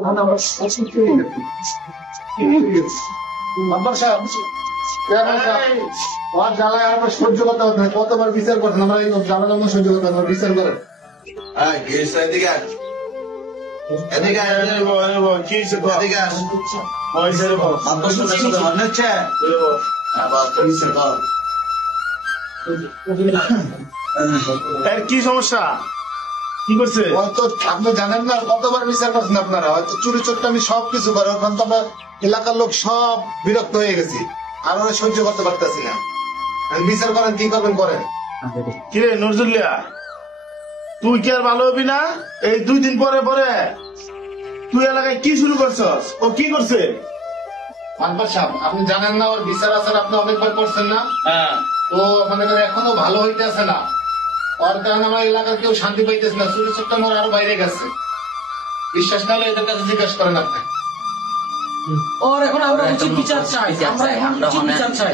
ওখানে আমরা জ্বালায় আমরা সহ্য করতে পারছি না, কতবার বিচার করছেন, আমরা এই জ্বালানো সহ্য করতে পারছি না, বিচার করেন। কি সমস্যা, কি করছে? হয়তো আপনি জানেন না, কতবার বিচার করছেন আপনারা, হয়তো চুরি চোরটা আমি সবকিছু করে, ওখান তো আমরা এলাকার লোক সব বিরক্ত হয়ে গেছি, আর ওরা সহ্য করতে পারতেছি না। বিচার করেন, কি করবেন করেন। কিরে নজরুলিয়া, তুই কি আর ভালো হবি না? এই 2 দিন পরে পরে তুই এলাকায় কি শুরু করছস? ও কি করছে? মানবার সাহেব, আপনি জানেন না ওর বিচার আচার আপনি অনেকবার করছেন না, হ্যাঁ, তো মনে করেন এখনো ভালো হইতেছে না, ওর কারণে আমার এলাকার কেউ শান্তি পাইতেছে না, চুরি চোরটা আমার আরো বাইরে গেছে। বিশ্বাস না হলে এদের কাছে জিজ্ঞাসা করেন আপনি। ওর এখন আমরা উচিত বিচার চাই, আমরা এখন উচিত বিচার চাই।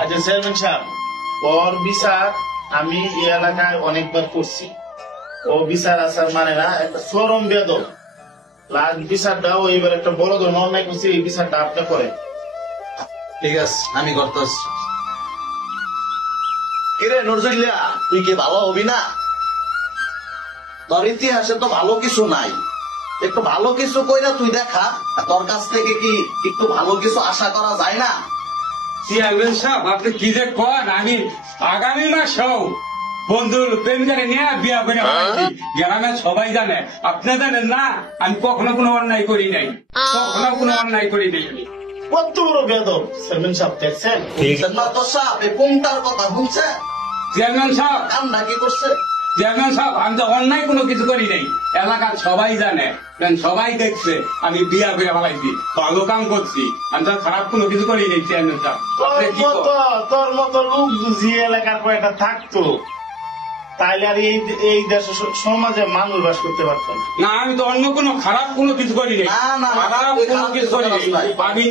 আচ্ছা চেয়ারম্যান সাহেব, ওর বিচার আমি এই এলাকায় অনেকবার করছি। ও বিচার আচার মানে না, একটা চরম বেদব। লাস্ট বিচারটাও এবার একটা বড় ধরনের অন্যায় করছি, এই বিচারটা আপনি করেন। ঠিক আছে, আমি করতেছি। কিরে নজরুলিয়া, তুই কি ভালো হবি না? তোর ইতিহাসে তো ভালো কিছু নাই, একটু ভালো কিছু কইরা তুই দেখা। তোর কাছ থেকে কি একটু ভালো কিছু আশা করা যায় না? চেয়ারম্যান সাহেব, আপনি কি যে কন, আমি আগামী মাসেও বন্ধুর প্রেমিকাকে নিয়ে বিয়া করে ফেলাইছি। গ্রামে সবাই জানে, আপনি জানেন না আমি কখনো কোনো অন্যায় করি নাই, কখনো কোনো অন্যায় করি নাই। কত বড় বেদব চেয়ারম্যান সাহেব, দেখছেন? না তো সাপ এই কোনটার কথা শুনছে? চেয়ারম্যান সাহেব, কামটা কি করছে? চেয়ারম্যান সাহেব, আমি তো অন্যায় কোনো কিছু করি নাই, এলাকার সবাই জানে, কারণ সবাই দেখছে আমি বিয়া করে ফেলাইছি, ভালো কাম করছি, আমি তো খারাপ কোনো কিছু করি নাই। চেয়ারম্যান সাহেব, আপনি কি কন? তোর মতো লোক যদি এলাকার কয়েকটা থাকতো, তাইলে আর এই দেশে সমাজে মানুষ বাস করতে পারতো না। না, আমি তো অন্য কোনো খারাপ কোনো কিছু করি নাই, না, না, খারাপ কোনো কিছু করি নাই। আমি